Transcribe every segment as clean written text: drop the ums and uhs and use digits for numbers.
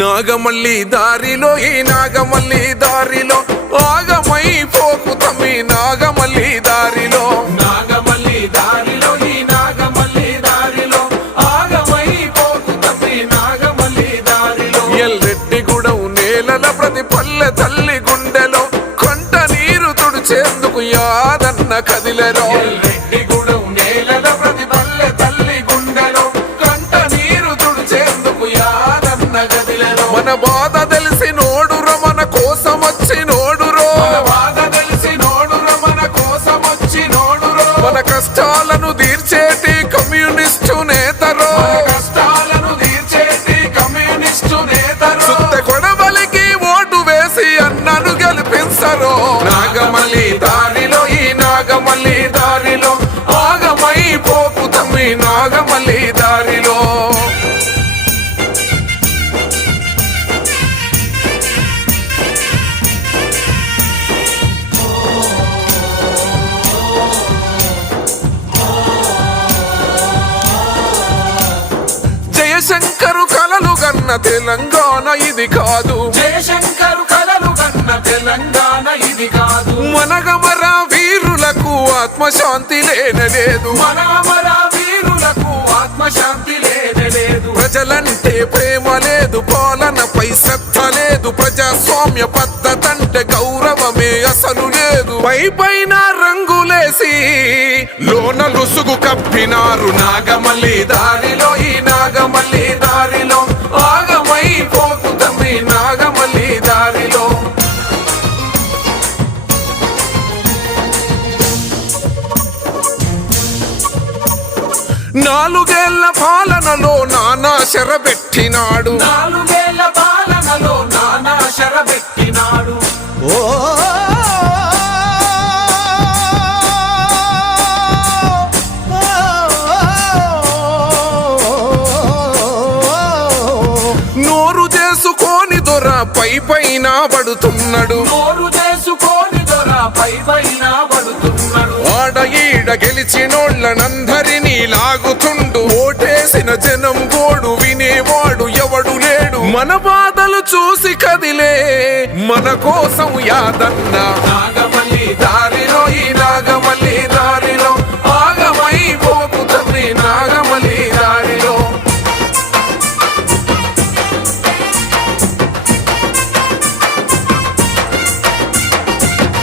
నాగమల్లి దారిలో ఈ నాగమల్లి దారిలో ఆగమై పోకు తమ్మి నాగమల్లి దారిలో నాగమల్లి దారిలో ఈ నాగమల్లి దారిలో ఆగమై పోకు తమ్మి నాగమల్లి దారిలో ఎల్రెడ్డిగూడెం నేలల ప్రతి పల్లె తల్లి గుండెలో కొంట నీరు తుడిచేందుకు యాదన్న కదిలెరో ఎల్రెడ్డిగూడెం నేలల ప్రతి పల్లె తల్లి గుండెలో కంట నీరు తుడిచేందుకు యాదన్న కదిలెరో మన బాధ తెలిసి నోడురో మన కోసం వచ్చి నోడురో మన బాధ తెలిసి నోడురో మన కోసం వచ్చి నోడురో మన కష్టాలను తీర్చేటి కమ్యూనిస్టు నేతరో మన కష్టాలను తీర్చేటి కమ్యూనిస్టు నేతరో సుత్త కొడవలికి ఓటు వేసి అన్నను గెలిపించరో నాగమల్లి దారిలో ఈ నాగమల్లి దారిలో ఆగమై పోకు తమ్మి నాగమల్లి దారిలో జయశంకరు కలలు గన్న తెలంగాణ ఇది కాదు జయశంకరు కలలు కన్న తెలంగాణ ఇది కాదు మనగమర వీరులకు ఆత్మశాంతి లేనలేదు మన అమర వీరులకు ఆత్మశాంతి లేనలేదు ప్రజలంటే ప్రేమ లేదు పాలనపై శ్రద్ధ లేదు ప్రజాస్వామ్య పద్ధతంటే గౌరవమే అసలు లేదు పైన రంగులేసి లోన లుసుగు కప్పినారు నాగమల్లి దారిలో ఈ నాగమల్లి దారిలో ఆగమై పోకు తమ్మి నాగమల్లి దారిలో నాలుగేళ్ల పాలనలో నానా శరబెట్టినాడు నాలుగేళ్ల పాలనలో నానా శరబెట్టినాడు నోరు చేసుకొని దొర పైన పడుతున్నాడు నోరు చేసుకొని దొర పైన పడుతున్నాడు ఆడ ఈడ గెలిచినోళ్ళనందరినీ లాగుతుండు ఓటేసిన జనం గోడు వినేవాడు ఎవడు లేడు మన బాధలు చూసి కదిలే మన కోసం యాదన్న నాగమల్లి దారిలో ఈ నాగమల్లి దారిలో ఆగమై పోకు తమ్మి నాగమల్లి దారిలో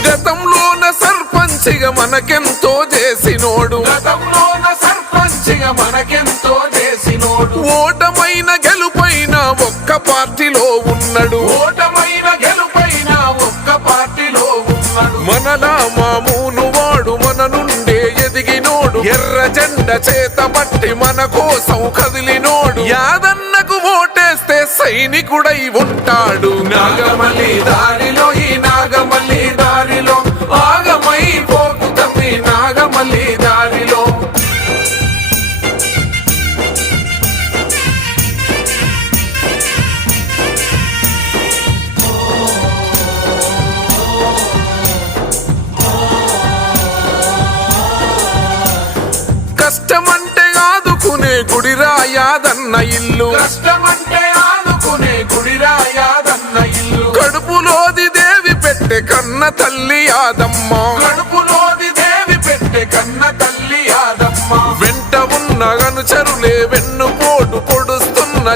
గతంలోన సర్పంచిగా మనకెంతో చేసినోడు గతంలోన సర్పంచిగా మనకెంతో చేసినోడు ఓటమైన గెలుపైన ఒక్క పార్టీలో ఉన్నాడు ఓటమైన గెలుపైన ఒక్క పార్టీలో ఉన్నాడు మనలా మామూలు వాడు మన నుండే ఎదిగినోడు ఎర్ర జెండ చేత పట్టి మన కోసం కదిలినోడు యాదన్నకు ఓటేస్తే సైనికుడై ఉంటాడు నాగమల్లి దారిలో ఈ నాగమల్లి దారిలో ఆగమై పోకు తమ్మి నాగమల్లి దారిలో కష్టమంటే ఆదుకునే గుడిరా యాదన్న ఇల్లు కష్టమంటే ఆదుకునే గుడిరా యాదన్న ఇల్లు కడుపులోది దేవి పెట్టే కన్న తల్లి యాదమ్మ కడుపులోది దేవి పెట్టే కన్న తల్లి యాదమ్మ వెంట ఉన్న అనుచరులే వెన్ను